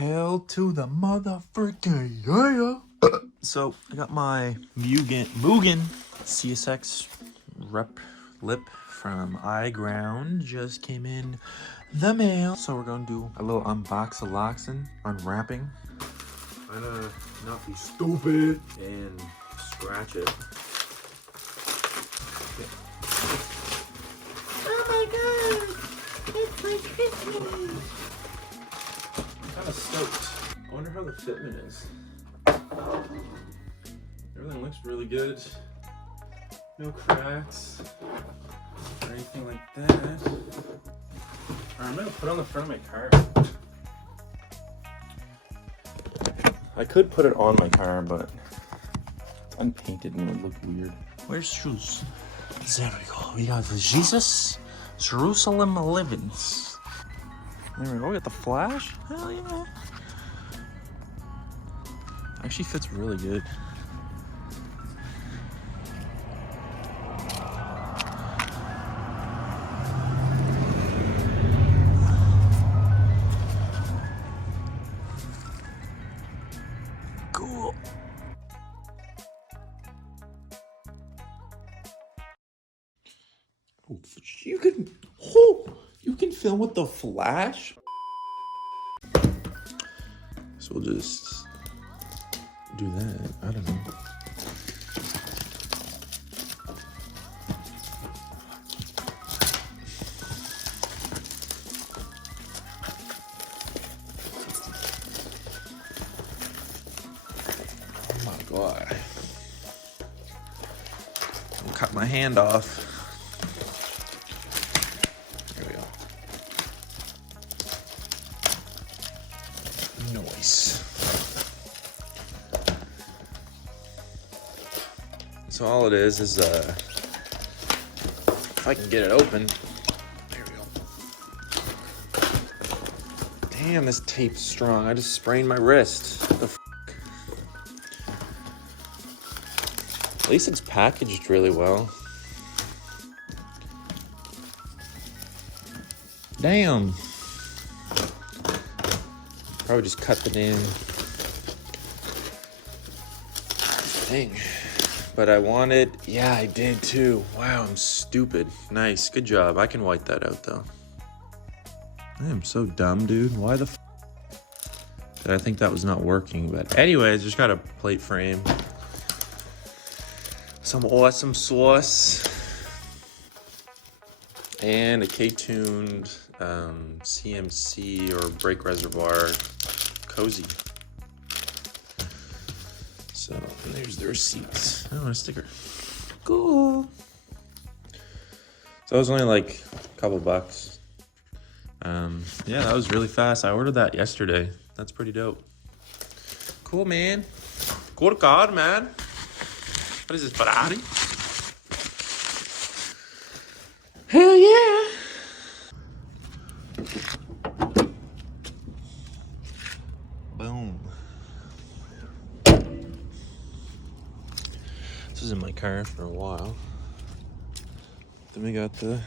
Hell to the motherfucking yeah. So I got my Mugen CSX rep lip from iGround. Just came in the mail. So we're gonna do a little unboxing, unwrapping. I'm gonna not be stupid and scratch it. Okay. Oh my god! It's like Christmas! I'm kind of stoked. I wonder how the fitment is. Everything looks really good. No cracks or anything like that. I'm gonna put it on the front of my car. I could put it on my car, but unpainted and it would look weird. Where's shoes? There we go. We got the Jesus Jerusalem Livings. There we go. We got the flash. Hell yeah. Actually fits really good. Cool. Oh, you can film with the flash. So we'll just do that. I don't know. Oh my god. I'll cut my hand off. There we go. Nice. So all it is if I can get it open. There we go. Damn, this tape's strong. I just sprained my wrist. What the f? At least it's packaged really well. Damn. Probably just cut the damn thing. But I wanted, yeah, I did too. Wow, I'm stupid. Nice, good job. I can white that out though. I am so dumb, dude. Why the f did I think that was not working? But anyways, just got a plate frame. Some awesome sauce. And a ktuned CMC or brake reservoir cozy. So, and there's the receipts. Oh, a sticker. Cool. So it was only like a couple bucks. Yeah, that was really fast. I ordered that yesterday. That's pretty dope. Cool, man. Good God, man. What is this, Ferrari? Hell yeah. Boom. This was in my car for a while. Then we got the